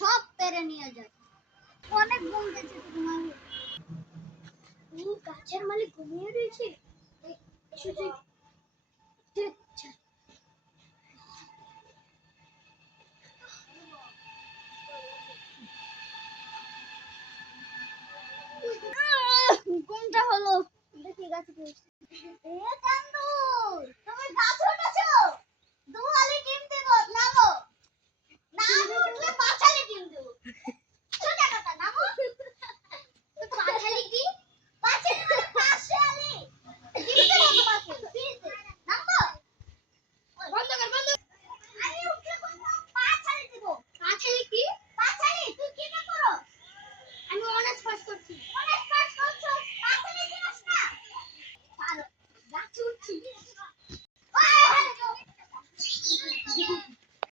সব পেরে নিয়ে যায়। অনেক ঘুম দিয়েছে তোমার এই গাছের মালিক ঘুমিয়ে রয়েছে। শুধু দেখছে ঘুমটা হলো দেখি গাছে এ কান্দ